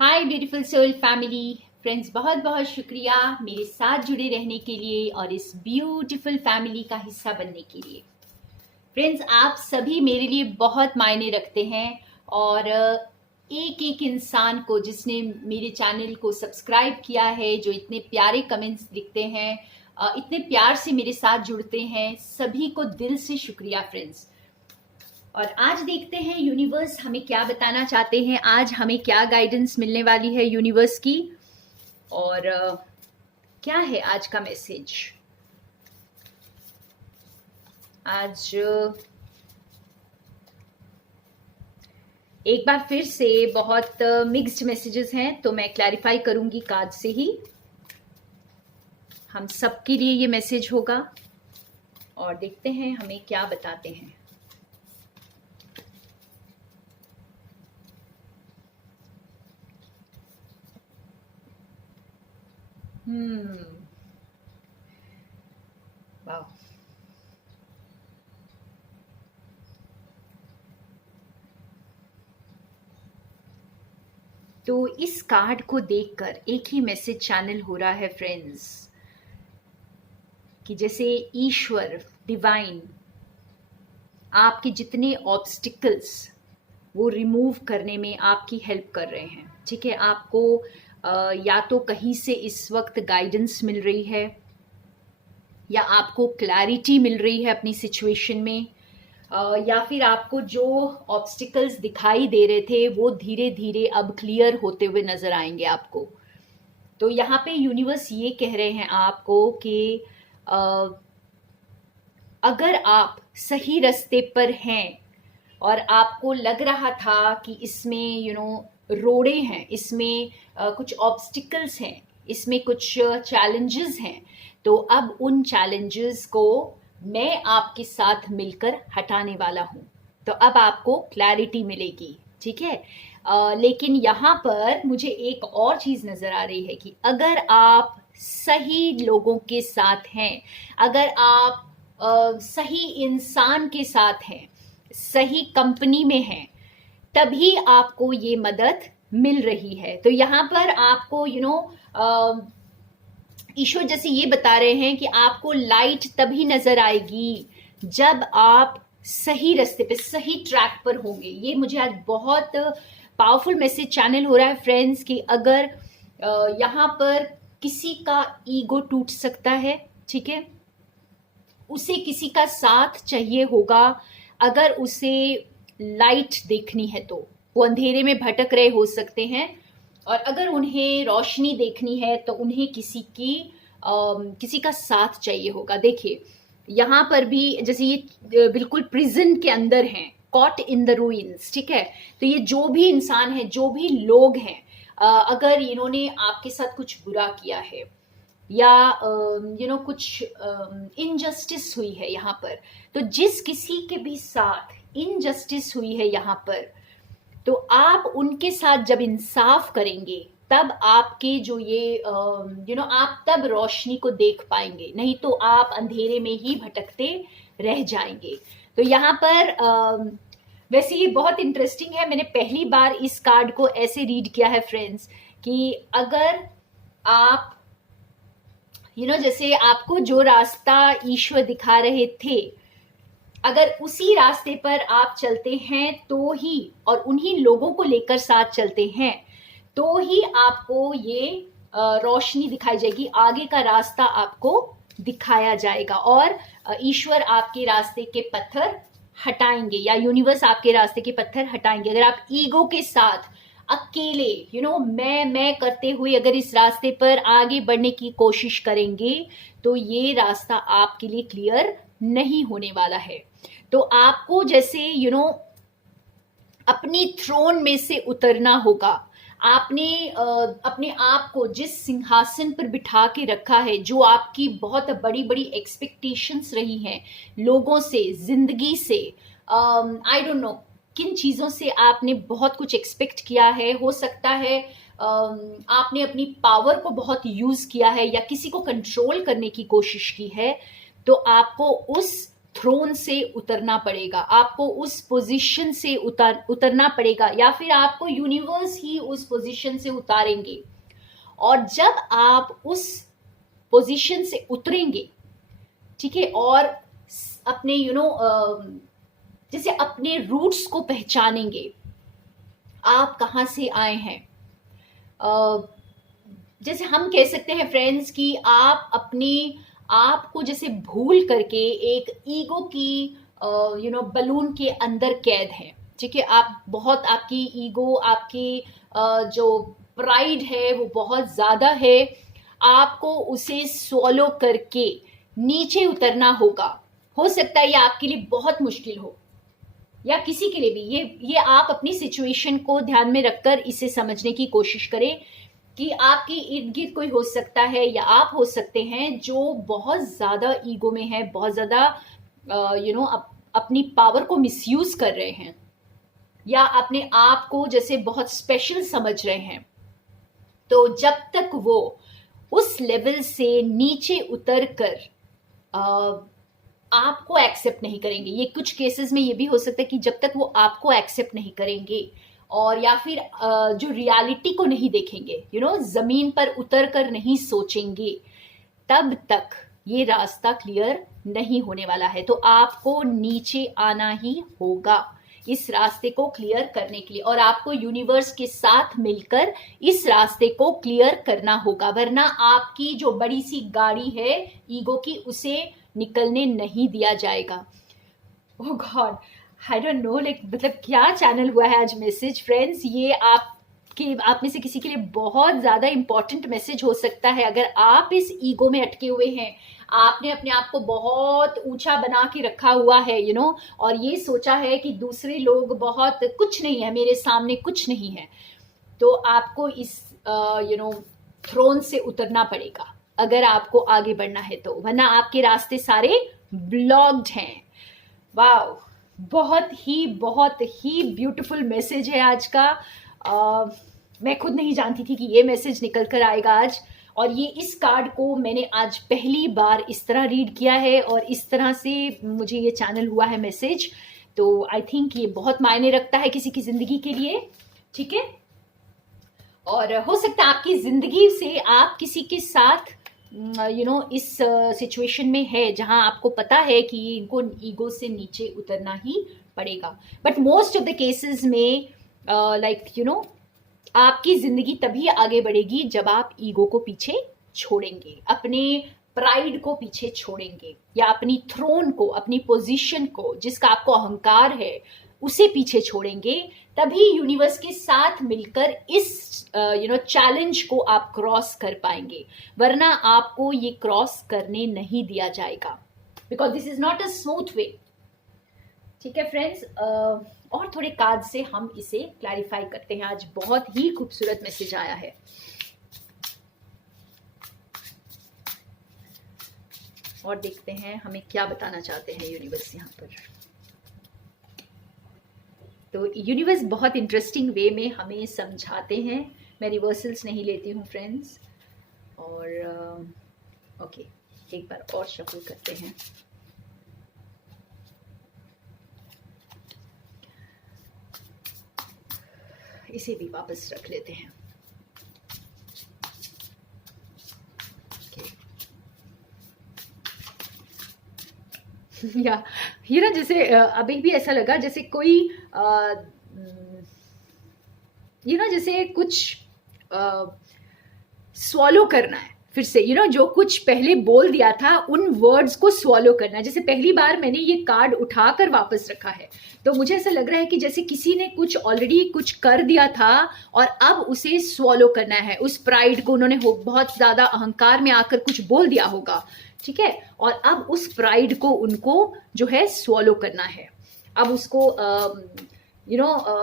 हाय beautiful soul family friends, बहुत बहुत शुक्रिया मेरे साथ जुड़े रहने के लिए और इस ब्यूटीफुल फैमिली का हिस्सा बनने के लिए। फ्रेंड्स, आप सभी मेरे लिए बहुत मायने रखते हैं और एक एक इंसान को जिसने मेरे चैनल को सब्सक्राइब किया है, जो इतने प्यारे कमेंट्स लिखते हैं, इतने प्यार से मेरे साथ जुड़ते हैं, सभी को दिल से शुक्रिया फ्रेंड्स। और आज देखते हैं यूनिवर्स हमें क्या बताना चाहते हैं, आज हमें क्या गाइडेंस मिलने वाली है यूनिवर्स की, और क्या है आज का मैसेज। आज एक बार फिर से बहुत मिक्स्ड मैसेजेस हैं, तो मैं क्लैरिफाई करूंगी कार्ड से ही। हम सबके लिए ये मैसेज होगा और देखते हैं हमें क्या बताते हैं। वाह, तो इस कार्ड को देखकर एक ही मैसेज चैनल हो रहा है फ्रेंड्स, कि जैसे ईश्वर डिवाइन आपके जितने ऑब्स्टिकल्स वो रिमूव करने में आपकी हेल्प कर रहे हैं। ठीक है, आपको या तो कहीं से इस वक्त गाइडेंस मिल रही है, या आपको क्लैरिटी मिल रही है अपनी सिचुएशन में, या फिर आपको जो ऑब्स्टिकल्स दिखाई दे रहे थे वो धीरे धीरे अब क्लियर होते हुए नजर आएंगे आपको। तो यहाँ पे यूनिवर्स ये कह रहे हैं आपको कि अगर आप सही रास्ते पर हैं और आपको लग रहा था कि इसमें रोड़े हैं, इसमें कुछ ऑब्स्टिकल्स हैं, इसमें कुछ चैलेंजेस हैं, तो अब उन चैलेंजेस को मैं आपके साथ मिलकर हटाने वाला हूं। तो अब आपको क्लैरिटी मिलेगी। ठीक है, लेकिन यहाँ पर मुझे एक और चीज नजर आ रही है कि अगर आप सही लोगों के साथ हैं, अगर आप सही इंसान के साथ हैं, सही कंपनी में हैं, तभी आपको ये मदद मिल रही है। तो यहाँ पर आपको ईश्वर जैसे ये बता रहे हैं कि आपको लाइट तभी नजर आएगी जब आप सही रास्ते पे, सही ट्रैक पर होंगे। ये मुझे आज बहुत पावरफुल मैसेज चैनल हो रहा है फ्रेंड्स, कि अगर यहाँ पर किसी का ईगो टूट सकता है, ठीक है, उसे किसी का साथ चाहिए होगा। अगर उसे लाइट देखनी है तो वो अंधेरे में भटक रहे हो सकते हैं, और अगर उन्हें रोशनी देखनी है तो उन्हें किसी का साथ चाहिए होगा। देखिए यहाँ पर भी जैसे ये बिल्कुल प्रिजन के अंदर हैं, कॉट इन द रूइंस। ठीक है, तो ये जो भी इंसान है, जो भी लोग हैं, अगर इन्होंने आपके साथ कुछ बुरा किया है या कुछ इनजस्टिस हुई है यहाँ पर, तो जिस किसी के भी साथ इनजस्टिस हुई है यहाँ पर, तो आप उनके साथ जब इंसाफ करेंगे तब आपके जो ये आप तब रोशनी को देख पाएंगे, नहीं तो आप अंधेरे में ही भटकते रह जाएंगे। तो यहाँ पर वैसे ये बहुत इंटरेस्टिंग है, मैंने पहली बार इस कार्ड को ऐसे रीड किया है फ्रेंड्स, कि अगर आप जैसे आपको जो रास्ता ईश्वर दिखा रहे थे, अगर उसी रास्ते पर आप चलते हैं तो ही, और उन्हीं लोगों को लेकर साथ चलते हैं तो ही आपको ये रोशनी दिखाई जाएगी, आगे का रास्ता आपको दिखाया जाएगा, और ईश्वर आपके रास्ते के पत्थर हटाएंगे, या यूनिवर्स आपके रास्ते के पत्थर हटाएंगे। अगर आप ईगो के साथ अकेले मैं करते हुए अगर इस रास्ते पर आगे बढ़ने की कोशिश करेंगे, तो ये रास्ता आपके लिए क्लियर नहीं होने वाला है। तो आपको जैसे अपनी थ्रोन में से उतरना होगा। आपने अपने आप को जिस सिंहासन पर बिठा के रखा है, जो आपकी बहुत बड़ी बड़ी एक्सपेक्टेशंस रही हैं लोगों से, जिंदगी से, आई डोंट नो किन चीज़ों से आपने बहुत कुछ एक्सपेक्ट किया है। हो सकता है आपने अपनी पावर को बहुत यूज़ किया है, या किसी को कंट्रोल करने की कोशिश की है। तो आपको उस थ्रोन से उतरना पड़ेगा, आपको उस पोजीशन से उतरना पड़ेगा, या फिर आपको यूनिवर्स ही उस पोजीशन से उतारेंगे। और जब आप उस पोजीशन से उतरेंगे, ठीक है, और अपने जैसे अपने रूट्स को पहचानेंगे, आप कहाँ से आए हैं। जैसे हम कह सकते हैं फ्रेंड्स कि आप अपने आप को जैसे भूल करके एक ईगो की बलून के अंदर कैद हैं, ठीक है। आप बहुत, आपकी ईगो, आपकी जो प्राइड है वो बहुत ज़्यादा है, आपको उसे स्वॉलो करके नीचे उतरना होगा। हो सकता है ये आपके लिए बहुत मुश्किल हो, या किसी के लिए भी। ये आप अपनी सिचुएशन को ध्यान में रखकर इसे समझने की कोशिश करें कि आपके इर्द गिर्द कोई हो सकता है, या आप हो सकते हैं जो बहुत ज़्यादा ईगो में है, बहुत ज़्यादा अपनी पावर को मिसयूज कर रहे हैं, या अपने आप को जैसे बहुत स्पेशल समझ रहे हैं। तो जब तक वो उस लेवल से नीचे उतर कर आपको एक्सेप्ट नहीं करेंगे, ये कुछ केसेस में ये भी हो सकता है कि जब तक वो आपको एक्सेप्ट नहीं करेंगे, और या फिर जो रियलिटी को नहीं देखेंगे, जमीन पर उतर कर नहीं सोचेंगे, तब तक ये रास्ता क्लियर नहीं होने वाला है। तो आपको नीचे आना ही होगा इस रास्ते को क्लियर करने के लिए, और आपको यूनिवर्स के साथ मिलकर इस रास्ते को क्लियर करना होगा, वरना आपकी जो बड़ी सी गाड़ी है ईगो की, उसे निकलने नहीं दिया जाएगा। Oh God, I don't know, like मतलब क्या चैनल हुआ है आज मैसेज फ्रेंड्स। ये आप में से किसी के लिए बहुत ज़्यादा इंपॉर्टेंट मैसेज हो सकता है। अगर आप इस ईगो में अटके हुए हैं, आपने अपने आप को बहुत ऊंचा बना के रखा हुआ है, और ये सोचा है कि दूसरे लोग बहुत कुछ नहीं है, मेरे सामने कुछ नहीं है, तो आपको इस थ्रोन से उतरना पड़ेगा अगर आपको आगे बढ़ना है तो, वरना आपके रास्ते सारे ब्लॉक्ड हैं। वाह, बहुत ही ब्यूटीफुल मैसेज है आज का। मैं खुद नहीं जानती थी कि ये मैसेज निकल कर आएगा आज, और ये इस कार्ड को मैंने आज पहली बार इस तरह रीड किया है, और इस तरह से मुझे ये चैनल हुआ है मैसेज। तो आई थिंक ये बहुत मायने रखता है किसी की ज़िंदगी के लिए, ठीक है। और हो सकता है आपकी ज़िंदगी से आप किसी के साथ इस सिचुएशन में है जहां आपको पता है कि इनको ईगो से नीचे उतरना ही पड़ेगा, but most of the cases में आपकी ज़िंदगी तभी आगे बढ़ेगी जब आप ईगो को पीछे छोड़ेंगे, अपने प्राइड को पीछे छोड़ेंगे, या अपनी थ्रोन को, अपनी पोजीशन को, जिसका आपको अहंकार है, उसे पीछे छोड़ेंगे। तभी यूनिवर्स के साथ मिलकर इस चैलेंज को आप क्रॉस कर पाएंगे, वरना आपको ये क्रॉस करने नहीं दिया जाएगा, because this is not a smooth way, ठीक है फ्रेंड्स। और थोड़े कार्ड से हम इसे क्लैरिफाई करते हैं। आज बहुत ही खूबसूरत मैसेज आया है। और देखते हैं हमें क्या बताना चाहते हैं यूनिवर्स यहाँ पर। तो यूनिवर्स बहुत इंटरेस्टिंग वे में हमें समझाते हैं। मैं रिवर्सल्स नहीं लेती हूँ फ्रेंड्स। और ओके, एक बार और शफल करते हैं। इसे भी वापस रख लेते हैं। या ये ना, जैसे अभी भी ऐसा लगा जैसे कोई जैसे कुछ स्वॉलो करना है फिर से, जो कुछ पहले बोल दिया था उन वर्ड्स को स्वॉलो करना है। जैसे पहली बार मैंने ये कार्ड उठाकर वापस रखा है, तो मुझे ऐसा लग रहा है कि जैसे किसी ने कुछ ऑलरेडी कुछ कर दिया था और अब उसे स्वॉलो करना है। उस प्राइड को उन्होंने बहुत ज्यादा अहंकार में आकर कुछ बोल दिया होगा, ठीक है, और अब उस प्राइड को उनको जो है स्वॉलो करना है। अब उसको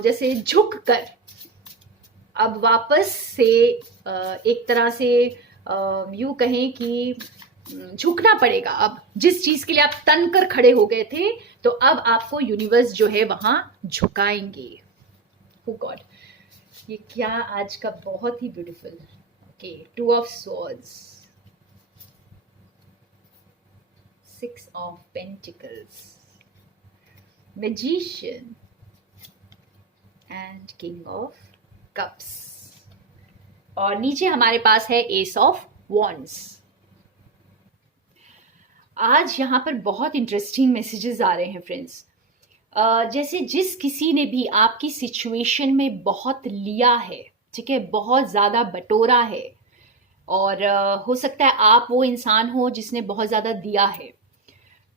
जैसे झुक कर अब वापस से एक तरह से यूं कहें कि झुकना पड़ेगा। अब जिस चीज के लिए आप तन कर खड़े हो गए थे, तो अब आपको यूनिवर्स जो है वहां झुकाएंगे। ओ गॉड, ये क्या आज का बहुत ही beautiful. Okay, 2 of swords, 6 of Pentacles, Magician and King of Cups, और नीचे हमारे पास है Ace of Wands। आज यहाँ पर बहुत इंटरेस्टिंग मैसेजेस आ रहे हैं फ्रेंड्स। जैसे जिस किसी ने भी आपकी सिचुएशन में बहुत लिया है, ठीक है, बहुत ज़्यादा बटोरा है, और हो सकता है आप वो इंसान हो जिसने बहुत ज़्यादा दिया है।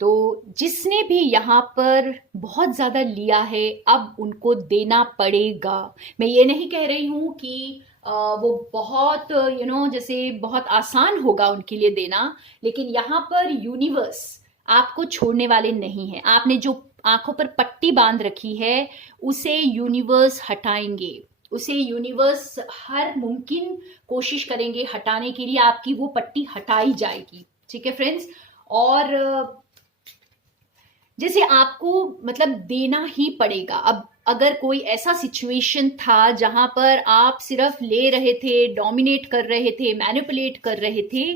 तो जिसने भी यहाँ पर बहुत ज़्यादा लिया है, अब उनको देना पड़ेगा। मैं ये नहीं कह रही हूँ कि वो बहुत जैसे बहुत आसान होगा उनके लिए देना, लेकिन यहाँ पर यूनिवर्स आपको छोड़ने वाले नहीं है। आपने जो आंखों पर पट्टी बांध रखी है उसे यूनिवर्स हटाएंगे, उसे यूनिवर्स हर मुमकिन कोशिश करेंगे हटाने के लिए। आपकी वो पट्टी हटाई जाएगी, ठीक है फ्रेंड्स। और जैसे आपको मतलब देना ही पड़ेगा। अब अगर कोई ऐसा सिचुएशन था जहां पर आप सिर्फ ले रहे थे, डोमिनेट कर रहे थे, मैनिपुलेट कर रहे थे,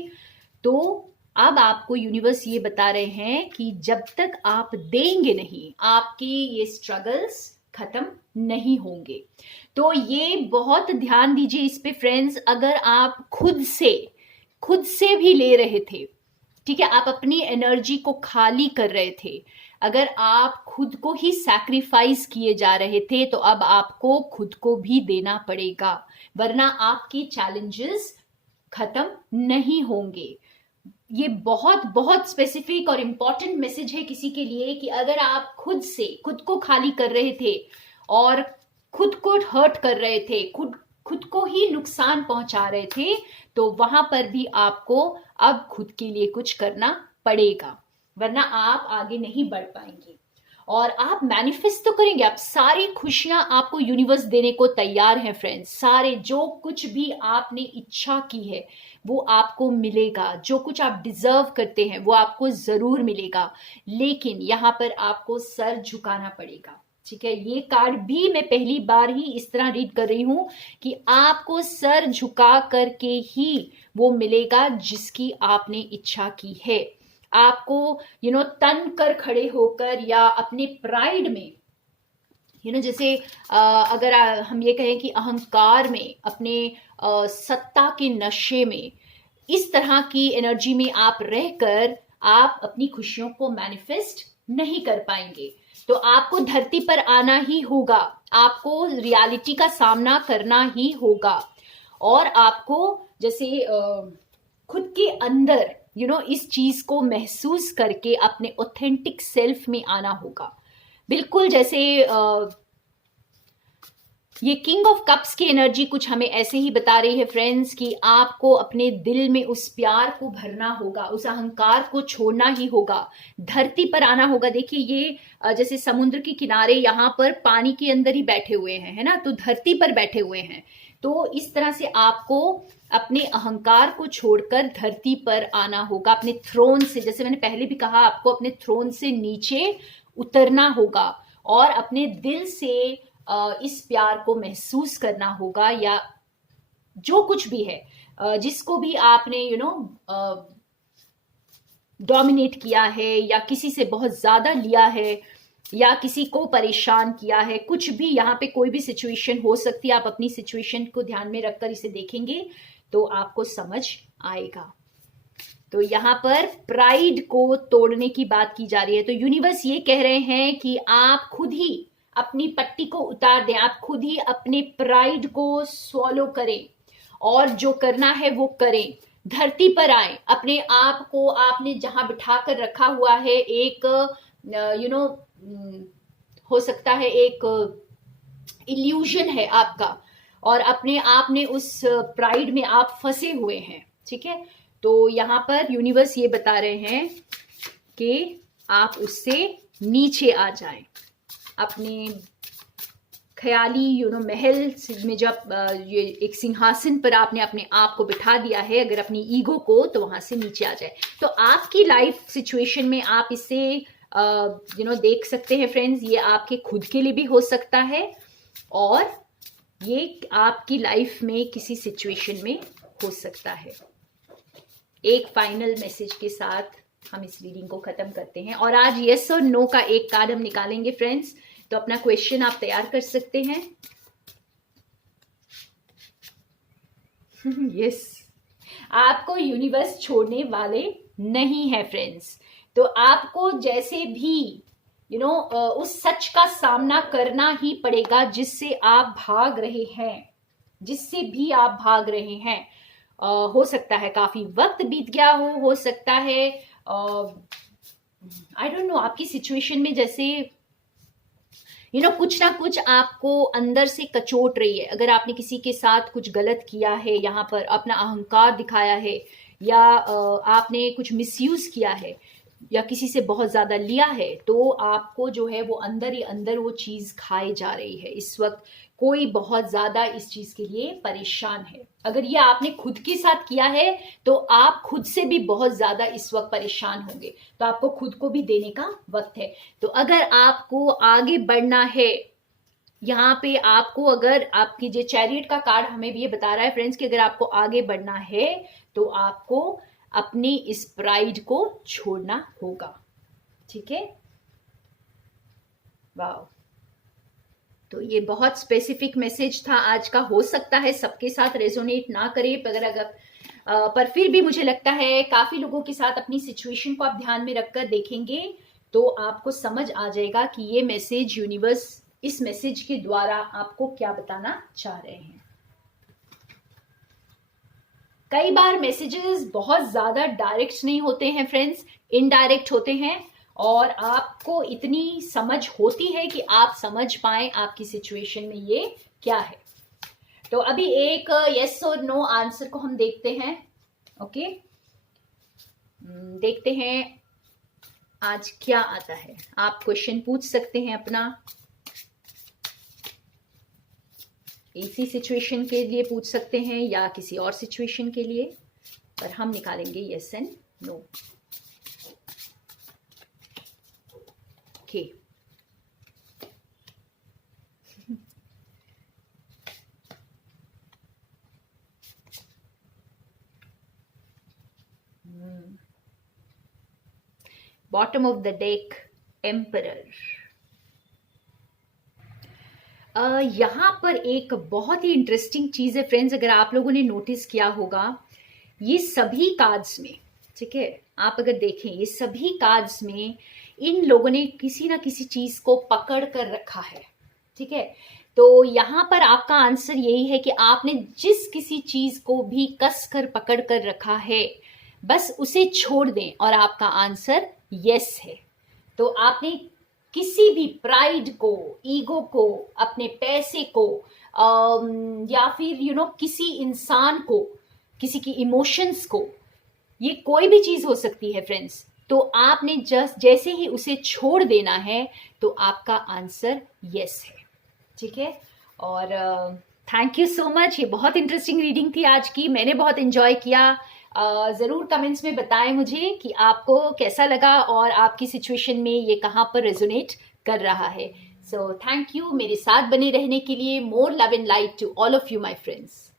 तो अब आपको यूनिवर्स ये बता रहे हैं कि जब तक आप देंगे नहीं, आपकी ये स्ट्रगल्स खत्म नहीं होंगे। तो ये बहुत ध्यान दीजिए इस पे फ्रेंड्स। अगर आप खुद से भी ले रहे थे, ठीक है, आप अपनी एनर्जी को खाली कर रहे थे, अगर आप खुद को ही सैक्रिफाइस किए जा रहे थे, तो अब आपको खुद को भी देना पड़ेगा, वरना आपके चैलेंजेस खत्म नहीं होंगे। ये बहुत बहुत स्पेसिफिक और इम्पॉर्टेंट मैसेज है किसी के लिए कि अगर आप खुद को खाली कर रहे थे और खुद को हर्ट कर रहे थे, खुद को ही नुकसान पहुंचा रहे थे, तो वहां पर भी आपको अब खुद के लिए कुछ करना पड़ेगा, वरना आप आगे नहीं बढ़ पाएंगे। और आप मैनिफेस्ट तो करेंगे, आप सारी खुशियां आपको यूनिवर्स देने को तैयार है फ्रेंड्स। सारे जो कुछ भी आपने इच्छा की है वो आपको मिलेगा, जो कुछ आप डिजर्व करते हैं वो आपको जरूर मिलेगा, लेकिन यहाँ पर आपको सर झुकाना पड़ेगा, ठीक है। ये कार्ड भी मैं पहली बार ही इस तरह रीड कर रही हूं कि आपको सर झुका करके ही वो मिलेगा जिसकी आपने इच्छा की है। आपको तन कर खड़े होकर या अपने प्राइड में, जैसे अगर हम ये कहें कि अहंकार में, अपने सत्ता के नशे में, इस तरह की एनर्जी में आप रहकर आप अपनी खुशियों को मैनिफेस्ट नहीं कर पाएंगे। तो आपको धरती पर आना ही होगा, आपको रियलिटी का सामना करना ही होगा, और आपको जैसे खुद के अंदर इस चीज को महसूस करके अपने ऑथेंटिक सेल्फ में आना होगा। बिल्कुल जैसे ये किंग ऑफ कप्स की एनर्जी कुछ हमें ऐसे ही बता रही है फ्रेंड्स कि आपको अपने दिल में उस प्यार को भरना होगा, उस अहंकार को छोड़ना ही होगा, धरती पर आना होगा। देखिए ये जैसे समुद्र के किनारे यहाँ पर पानी के अंदर ही बैठे हुए हैं, है ना, तो धरती पर बैठे हुए हैं। तो इस तरह से आपको अपने अहंकार को छोड़कर धरती पर आना होगा, अपने थ्रोन से, जैसे मैंने पहले भी कहा, आपको अपने थ्रोन से नीचे उतरना होगा और अपने दिल से इस प्यार को महसूस करना होगा, या जो कुछ भी है, जिसको भी आपने डोमिनेट किया है, या किसी से बहुत ज्यादा लिया है, या किसी को परेशान किया है, कुछ भी यहाँ पे कोई भी सिचुएशन हो सकती है। आप अपनी सिचुएशन को ध्यान में रखकर इसे देखेंगे तो आपको समझ आएगा। तो यहाँ पर प्राइड को तोड़ने की बात की जा रही है। तो यूनिवर्स ये कह रहे हैं कि आप खुद ही अपनी पट्टी को उतार दें, आप खुद ही अपने प्राइड को स्वॉलो करें और जो करना है वो करें। धरती पर आए, अपने आप को आपने जहां बिठा कर रखा हुआ है, एक हो सकता है एक इल्यूजन है आपका, और अपने आप ने उस प्राइड में आप फंसे हुए हैं, ठीक है। तो यहाँ पर यूनिवर्स ये बता रहे हैं कि आप उससे नीचे आ जाएं, अपने ख्याली महल में जब ये एक सिंहासन पर आपने अपने आप को बिठा दिया है, अगर अपनी ईगो को, तो वहां से नीचे आ जाए। तो आपकी लाइफ सिचुएशन में आप इसे देख सकते हैं फ्रेंड्स। ये आपके खुद के लिए भी हो सकता है, और ये आपकी लाइफ में किसी सिचुएशन में हो सकता है। एक फाइनल मैसेज के साथ हम इस रीडिंग को खत्म करते हैं और आज यस और नो का एक कार्ड हम निकालेंगे फ्रेंड्स। तो अपना क्वेश्चन आप तैयार कर सकते हैं। यस, आपको यूनिवर्स छोड़ने वाले नहीं है फ्रेंड्स। तो आपको जैसे भी उस सच का सामना करना ही पड़ेगा जिससे आप भाग रहे हैं, जिससे भी आप भाग रहे हैं। हो सकता है काफी वक्त बीत गया हो सकता है आई डोंट नो आपकी सिचुएशन में जैसे कुछ ना कुछ आपको अंदर से कचोट रही है। अगर आपने किसी के साथ कुछ गलत किया है, यहाँ पर अपना अहंकार दिखाया है, या आपने कुछ मिसयूज किया है, या किसी से बहुत ज्यादा लिया है, तो आपको जो है वो अंदर ही अंदर वो चीज खाई जा रही है। इस वक्त कोई बहुत ज्यादा इस चीज के लिए परेशान है। अगर ये आपने खुद के साथ किया है तो आप खुद से भी बहुत ज्यादा इस वक्त परेशान होंगे। तो आपको खुद को भी देने का वक्त है। तो अगर आपको आगे बढ़ना है, यहाँ पे आपको, अगर आपकी जो चैरियट का कार्ड हमें भी ये बता रहा है फ्रेंड्स कि अगर आपको आगे बढ़ना है तो आपको अपनी इस प्राइड को छोड़ना होगा। ठीक है, वाह। तो ये बहुत स्पेसिफिक मैसेज था आज का। हो सकता है सबके साथ रेजोनेट ना करे, पर फिर भी मुझे लगता है काफी लोगों के साथ अपनी सिचुएशन को आप ध्यान में रखकर देखेंगे तो आपको समझ आ जाएगा कि ये मैसेज यूनिवर्स इस मैसेज के द्वारा आपको क्या बताना चाह रहे हैं। कई बार मैसेजेस बहुत ज्यादा डायरेक्ट नहीं होते हैं फ्रेंड्स, इनडायरेक्ट होते हैं, और आपको इतनी समझ होती है कि आप समझ पाए आपकी सिचुएशन में ये क्या है। तो अभी एक यस और नो आंसर को हम देखते हैं। ओके, देखते हैं आज क्या आता है। आप क्वेश्चन पूछ सकते हैं अपना, इसी सिचुएशन के लिए पूछ सकते हैं या किसी और सिचुएशन के लिए, पर हम निकालेंगे yes and no. Okay, bottom of the deck, emperor. यहाँ पर एक बहुत ही इंटरेस्टिंग चीज है फ्रेंड्स, अगर आप लोगों ने नोटिस किया होगा, ये सभी कार्ड्स में, ठीक है, आप अगर देखें ये सभी कार्ड्स में इन लोगों ने किसी ना किसी चीज को पकड़ कर रखा है। ठीक है, तो यहाँ पर आपका आंसर यही है कि आपने जिस किसी चीज को भी कस कर पकड़ कर रखा है बस उसे छोड़ दें, और आपका आंसर यस है। तो आपने किसी भी प्राइड को, ईगो को, अपने पैसे को, या फिर किसी इंसान को, किसी की इमोशंस को, ये कोई भी चीज हो सकती है फ्रेंड्स, तो आपने जैसे ही उसे छोड़ देना है तो आपका आंसर यस है। ठीक है, और थैंक यू सो मच। ये बहुत इंटरेस्टिंग रीडिंग थी आज की, मैंने बहुत एंजॉय किया। ज़रूर कमेंट्स में बताएं मुझे कि आपको कैसा लगा और आपकी सिचुएशन में ये कहाँ पर रेजोनेट कर रहा है। सो थैंक यू मेरे साथ बने रहने के लिए। More love and light to all of you my friends.